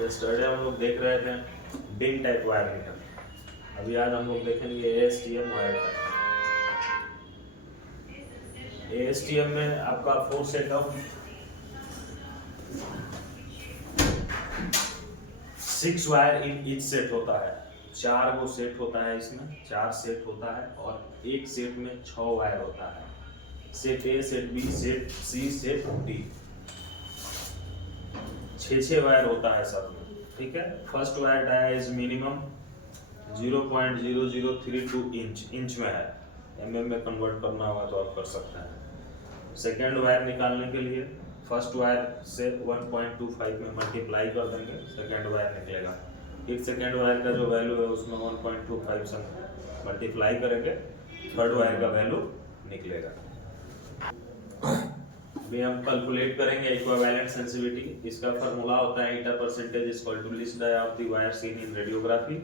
Yesterday हम लोग देख रहे थे डिन टाइप वायर मीटर, अभी आज हम लोग देखेंगे ASTM वायर टाइप। ASTM में आपका 4 set of 6 wire in each set होता है। 4 गो सेट होता है, इसमें 4 सेट होता है और एक सेट में 6 वायर होता है। Set A, set B, set C, set D, 6 wire होता है सब में। ठीक है। First wire dia is minimum 0.0032 inch में है, mm में कन्वर्ट करना होगा तो आप कर सकते हैं। सेकेंड वायर निकालने के लिए फर्स्ट वायर से 1.25 में मल्टीप्लाई कर देंगे, सेकेंड वायर निकलेगा। फिर सेकेंड वायर का जो वैल्यू है उसमें 1.25 से मल्टीप्लाई करेंगे, थर्ड वायर का वैल्यू निकलेगा। अभी हम कैलकुलेट करेंगे इक्विवेलेंट सेंसिटिविटी। इसका फार्मूला होता है eta percentage is equal to least dia of the wire seen in radiography.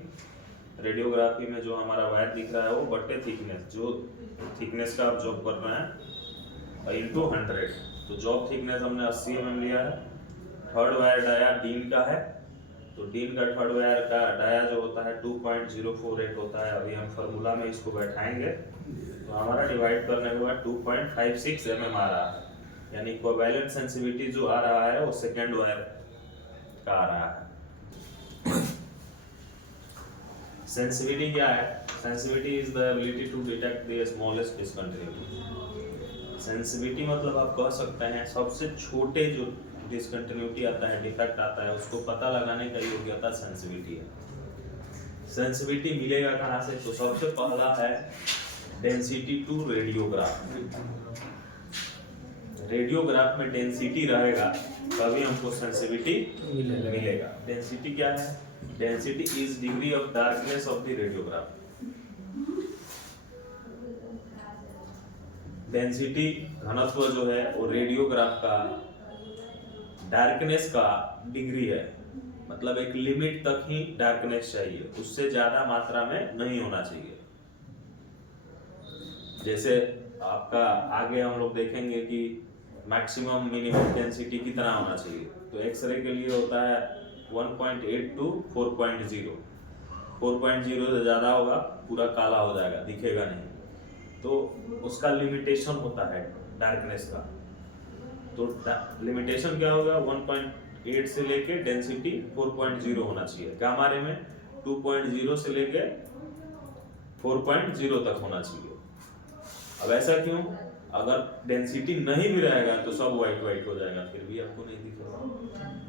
Radiography में जो हमारा वायर दिख रहा है वो बट्टे थिकनेस, जो थिकनेस का आप जॉब कर रहे हैं इनटू 100। तो जॉब थिकनेस हमने 80 mm लिया है। थर्ड वायर डाया डीन का है, तो डीन का थर्ड वायर का डाया जो होता है 2.048 होता है। अभी हम फार्मूला में इसको बैठाएंगे तो हमारा डिवाइड करने के बाद 2.56 mm आ रहा है, यानी इक्विवेलेंट सेंसिटिविटी जो आ रहा है वो सेकेंड वायर का आ रहा है। सेंसिटिविटी क्या है? Sensitivity is the ability to detect the smallest discontinuity. Sensitivity मतलब आप कह सकते हैं सबसे छोटे जो डिसकंटिन्यूटी आता है, डिफेक्ट आता है, उसको पता लगाने का योग्यता सेंसिटिविटी है। सेंसिटिविटी मिलेगा कहाँ से? तो सबसे पहला है डेंसिटी टू रेडियोग्राफ। रेडियोग्राफ में डेंसिटी रहेगा तभी हमको सेंसिटिविटी मिलेगा। डेंसिटी क्या है? Density is degree of darkness of the radiograph. Density घनत्व जो है वो रेडियोग्राफ का डार्कनेस का डिग्री है, मतलब एक लिमिट तक ही डार्कनेस चाहिए, उससे ज्यादा मात्रा में नहीं होना चाहिए। जैसे आपका आगे हम लोग देखेंगे कि मैक्सिमम मिनिमम डेंसिटी कितना होना चाहिए, तो एक्सरे के लिए होता है 1.8 to 4.0। 4.0 से ज़्यादा होगा पूरा काला हो जाएगा, दिखेगा नहीं, तो उसका लिमिटेशन होता है डार्कनेस का। तो लिमिटेशन क्या होगा? 1.8 से लेके डेंसिटी 4.0 होना चाहिए। गामा रे में 2.0 से लेके 4.0 तक होना चाहिए। अब ऐसा क्यों? अगर डेंसिटी नहीं भी रहेगा तो सब व्हाइट व्हाइट हो जाएगा, फिर भी आपको नहीं दिखेगा।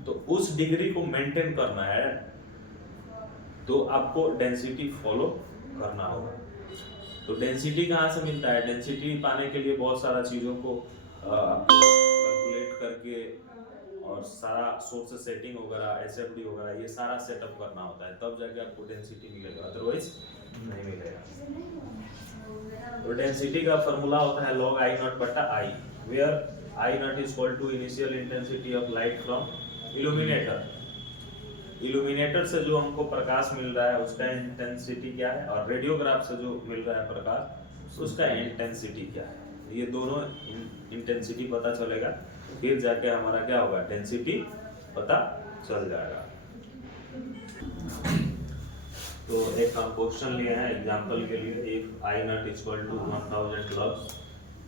तो उस डिग्री को मेंटेन करना है तो आपको डेंसिटी फॉलो करना होगा। तो डेंसिटी कहाँ से मिलता है? डेंसिटी पाने के लिए बहुत सारा चीज़ों को आपको कैलकुलेट करके और सारा सोर्स सेटिंग वगैरह, एसएफडी वगैरह, ये सारा सेटअप करना होता है, तब जाके आपको डेंसिटी मिलेगा, अदरवाइज नहीं मिलेगा। तो डेंसिटी का फार्मूला होता है log I नॉट बटा I, where I naught is equal to initial intensity of light from illuminator. Illuminator से जो हमको प्रकाश मिल रहा है उसका इंटेंसिटी क्या है, और रेडियोग्राफ से जो मिल रहा है प्रकाश उसका इंटेंसिटी क्या है। ये दोनों इंटेंसिटी पता चलेगा, फिर जाके हमारा क्या होगा, डेंसिटी पता चल जाएगा। तो एक हम क्वेश्चन लिए हैं एग्जांपल के लिए, if I naught equal to 1000 lux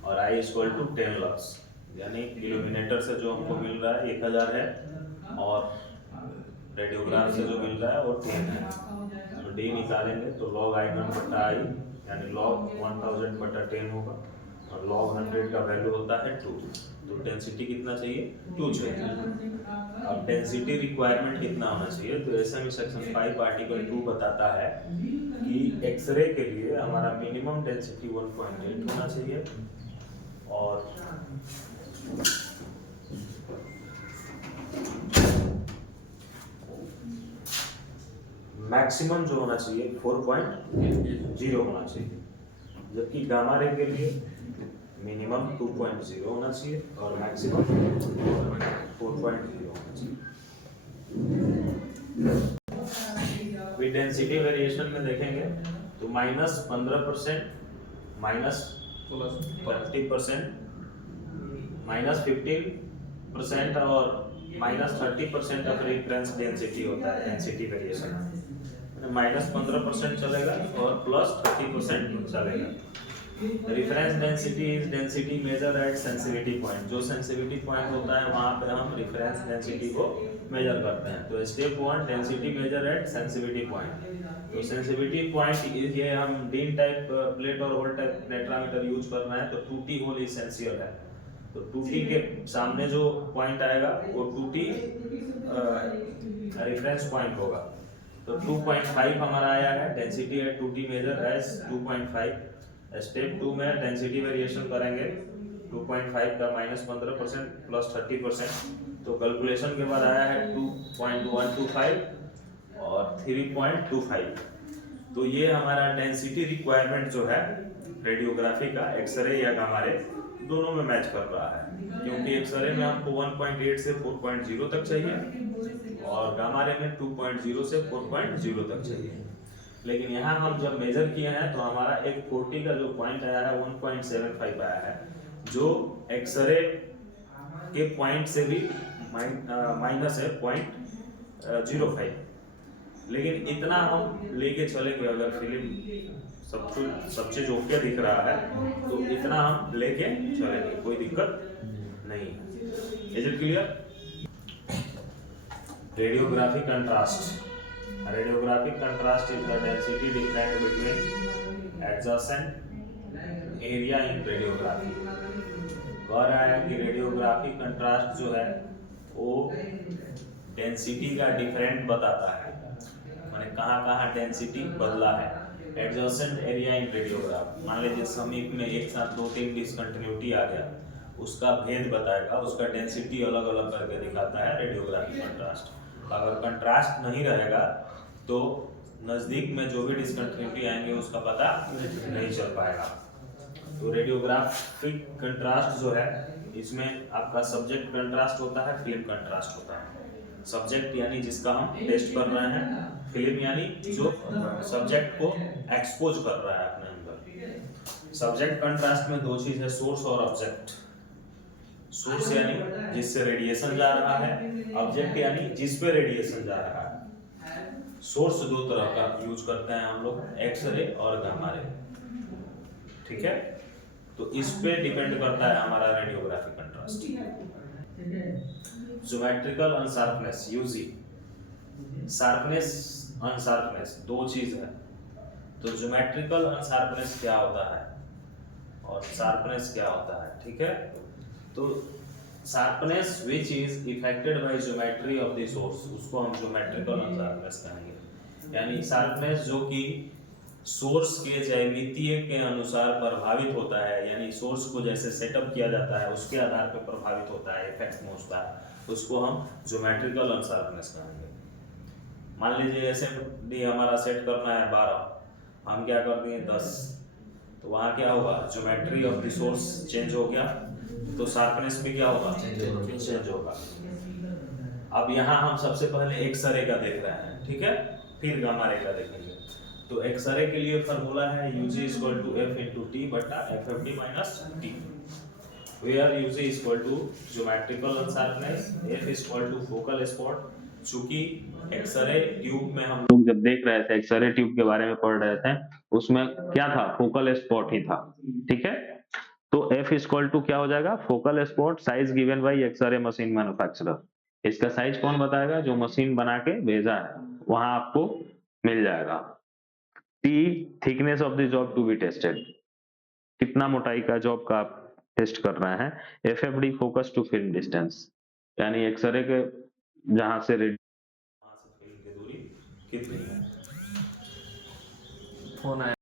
और I इक्वल टू 10 लक्स, यानी इल्यूमिनेटर से जो हमको मिल रहा है 1000 है और रेडियोग्राफ से जो मिल रहा है वो 10 है। तो D निकालेंगे तो log I नॉट बटा I यानी log 1000 बटा 10 होगा, और log 100 का वैल्यू होता है 2। तो डेंसिटी कितना चाहिए? 2 चाहिए। अब डेंसिटी रिक्वायरमेंट कितना होना चाहिए? तो ऐसे में सेक्शन 5 आर्टिकल 2 बताता है कि एक्सरे के लिए हमारा मिनिमम डेंसिटी 1.8 होना चाहिए और मैक्सिमम जो होना चाहिए 4.0 होना चाहिए, जबकि गामा रे के लिए मिनिमम 2.0 होना चाहिए और मैक्सिमम 4.0 होना चाहिए। भी डेंसिटी वेरिएशन में देखेंगे तो -15%, -20%, -15, परसेंट और -30% ऑफ रिफरेंस डेंसिटी होता है डेंसिटी वेरिएशन। -15% चलेगा और +30% चलेगा। Reference density is density measure at sensitivity point. जो सेंसिटिविटी पॉइंट होता है वहां पे हम रिफरेंस डेंसिटी को मेजर करते हैं। तो step 1 density measure at sensitivity point. तो सेंसिटिविटी पॉइंट ये हम डीन टाइप प्लेट और होल टाइप स्पेक्ट्रोमीटर यूज कर रहे हैं, तो 2T होल इसेंशियल है। तो 2T के सामने जो पॉइंट आएगा वो 2T रेफरेंस पॉइंट होगा। तो 2.5 हमारा आया है, डेंसिटी है 2T मेजर एज 2.5। स्टेप 2 में डेंसिटी वेरिएशन करेंगे 2.5 का -15% प्लस 30%। तो कैलकुलेशन के बाद आया है 2.125 और 3.25। तो ये हमारा डेंसिटी रिक्वायरमेंट जो है रेडियोग्राफी का एक्सरे या गामा रे दोनों में मैच कर रहा है, क्योंकि एक्सरे में हमको 1.8 से 4.0 तक चाहिए और गामा रे में 2.0 से 4.0 तक चाहिए। लेकिन यहाँ हम जब मेजर किए हैं तो हमारा एक 40 का जो पॉइंट आया है 1.75 आया है, जो एक्सरे के पॉइंट से भी माइनस है 0.05। लेकिन इतना हम लेके चलेंगे, अगर फिल्म सब चीज ओके दिख रहा है तो इतना हम लेके चलेंगे, कोई दिक्कत नहीं। Is it clear? Radiographic contrast. Radiographic contrast is the density difference between adjacent area in radiography. कह रहा है कि रेडियोग्राफिक कंट्रास्ट जो है वो डेंसिटी का डिफरेंट बताता है, माने कहाँ डेंसिटी बदला है। एडजेसेंट एरिया इन रेडियोग्राफ, मान लीजिए समीप में एक साथ 2-3 डिसकंटिन्यूटी आ गया, उसका भेद बताएगा, उसका डेंसिटी अलग अलग करके दिखाता है रेडियोग्राफिक कंट्रास्ट। अगर कंट्रास्ट नहीं रहेगा तो नज़दीक में जो भी डिसकंटिन्यूटी आएंगे उसका पता नहीं चल पाएगा। तो रेडियोग्राफिक कंट्रास्ट जो है इसमें आपका सब्जेक्ट कंट्रास्ट होता है, फिल्म कंट्रास्ट होता है। सब्जेक्ट यानी जिसका हम टेस्ट कर रहे हैं, फिल्म यानी जो सब्जेक्ट को एक्सपोज कर रहा है अपने अंदर। सब्जेक्ट कंट्रास्ट में दो चीज है, सोर्स और ऑब्जेक्ट। सोर्स यानी जिससे रेडिएशन जा रहा है, ऑब्जेक्ट यानी जिस पे रेडिएशन जा रहा है। सोर्स दो तरह का यूज करते हैं हम लोग, एक्सरे और गामा रे, ठीक है। तो इस पे डिपेंड करता है हमारा radiographic contrast. Geometrical unsharpness UG, sharpness unsharpness दो चीज है। तो ज्योमेट्रिकल अनशार्पनेस क्या होता है और शार्पनेस क्या होता है, ठीक है। तो sharpness which is affected by geometry of the source, उसको हम ज्योमेट्रिकल अनशार्पनेस कहेंगे। यानी शार्पनेस जो कि सोर्स के ज्यामितीय के अनुसार प्रभावित होता है, यानी सोर्स को जैसे सेटअप किया जाता है उसके आधार पर प्रभावित होता है, इफेक्ट पहुंचता है, उसको हम ज्योमेट्रिकल अनशार्पनेस कहेंगे। मान लीजिए ऐसे डी हमारा सेट करना है 12, हम क्या कर दिए 10, तो वहाँ क्या होगा, geometry of the source change हो गया, तो शार्पनेस भी क्या होगा, चेंज होगा। अब यहाँ हम सबसे पहले एक्सरे का देख रहे हैं, ठीक है, फिर गामा रे का देखेंगे। तो एक्सरे के लिए फॉर्मूला है UG = F × T बटा FFD - T, where UG = geometrical unsharpness, F = focal spot. चूंकि एक्सरे ट्यूब में हम लोग जब देख रहे थे, एक्सरे ट्यूब के बारे में पढ़ रहे थे, उसमें क्या था, फोकल स्पॉट ही था, ठीक है। तो F = क्या हो जाएगा, focal spot, size given by X ray machine manufacturer. इसका साइज कौन बताएगा, जो मशीन बना के भेजा है वहां आपको मिल जाएगा। T thickness of the job to be tested, कितना मोटाई का जॉब का आप टेस्ट कर रहे हैं। FFD focus to film distance, यानी एक्सरे के जहां से फिल्म की दूरी कितनी है। फोन आया।